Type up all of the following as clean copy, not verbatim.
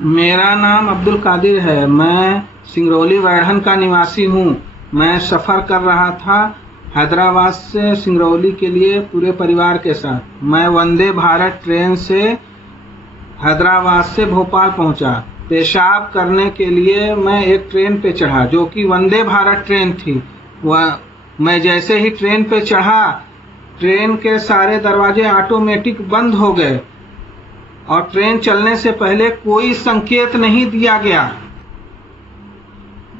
मेरा नाम अब्दुल कादिर है। मैं सिंगरौली वैढ़न का निवासी हूँ। मैं सफ़र कर रहा था हैदराबाद से सिंगरौली के लिए पूरे परिवार के साथ। मैं वंदे भारत ट्रेन से हैदराबाद से भोपाल पहुँचा। पेशाब करने के लिए मैं एक ट्रेन पे चढ़ा जो कि वंदे भारत ट्रेन थी। मैं जैसे ही ट्रेन पे चढ़ा, ट्रेन के सारे दरवाजे ऑटोमेटिक बंद हो गए और ट्रेन चलने से पहले कोई संकेत नहीं दिया गया।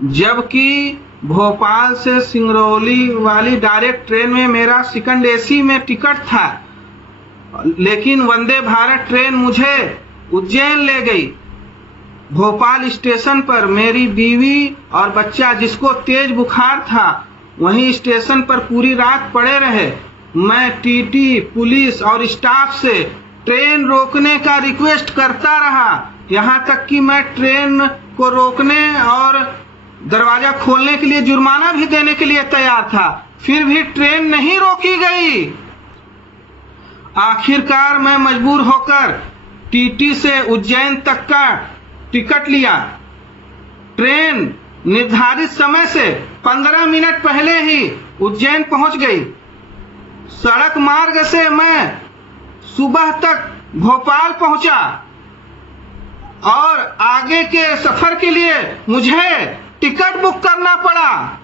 जबकि भोपाल से सिंगरौली वाली डायरेक्ट ट्रेन में मेरा सेकंड एसी में टिकट था, लेकिन वंदे भारत ट्रेन मुझे उज्जैन ले गई। भोपाल स्टेशन पर मेरी बीवी और बच्चा, जिसको तेज बुखार था, वहीं स्टेशन पर पूरी रात पड़े रहे। मैं टीटी, पुलिस और स्टाफ से ट्रेन रोकने का रिक्वेस्ट करता रहा, यहाँ तक कि मैं ट्रेन को रोकने और दरवाजा खोलने के लिए जुर्माना भी देने के लिए तैयार था, फिर भी ट्रेन नहीं रोकी गई। आखिरकार मैं मजबूर होकर टीटी से उज्जैन तक का टिकट लिया। ट्रेन निर्धारित समय से 15 मिनट पहले ही उज्जैन पहुंच गई। सड़क मार्ग से मैं सुबह तक भोपाल पहुंचा और आगे के सफर के लिए मुझे टिकट बुक करना पड़ा।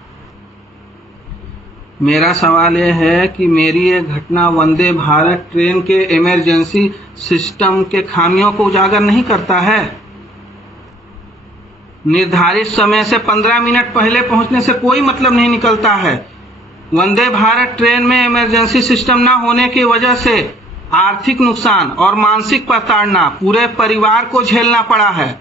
मेरा सवाल यह है कि मेरी ये घटना वंदे भारत ट्रेन के इमरजेंसी सिस्टम के खामियों को उजागर नहीं करता है? निर्धारित समय से 15 मिनट पहले पहुंचने से कोई मतलब नहीं निकलता है। वंदे भारत ट्रेन में इमरजेंसी सिस्टम न होने की वजह से आर्थिक नुकसान और मानसिक प्रताड़ना पूरे परिवार को झेलना पड़ा है।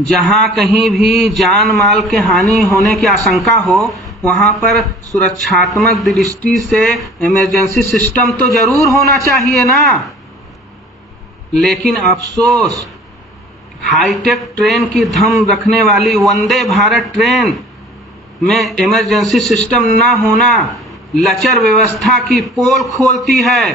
जहां कहीं भी जान माल की हानि होने की आशंका हो, वहां पर सुरक्षात्मक दृष्टि से इमरजेंसी सिस्टम तो जरूर होना चाहिए ना। लेकिन अफसोस, हाईटेक ट्रेन की धम रखने वाली वंदे भारत ट्रेन में इमरजेंसी सिस्टम न होना लचर व्यवस्था की पोल खोलती है।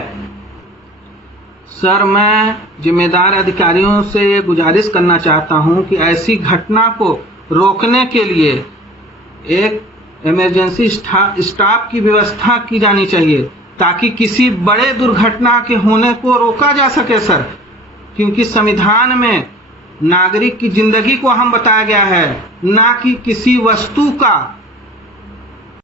सर, मैं जिम्मेदार अधिकारियों से ये गुजारिश करना चाहता हूं कि ऐसी घटना को रोकने के लिए एक इमरजेंसी स्टाफ की व्यवस्था की जानी चाहिए, ताकि किसी बड़े दुर्घटना के होने को रोका जा सके सर। क्योंकि संविधान में नागरिक की जिंदगी को अहम बताया गया है, ना कि किसी वस्तु का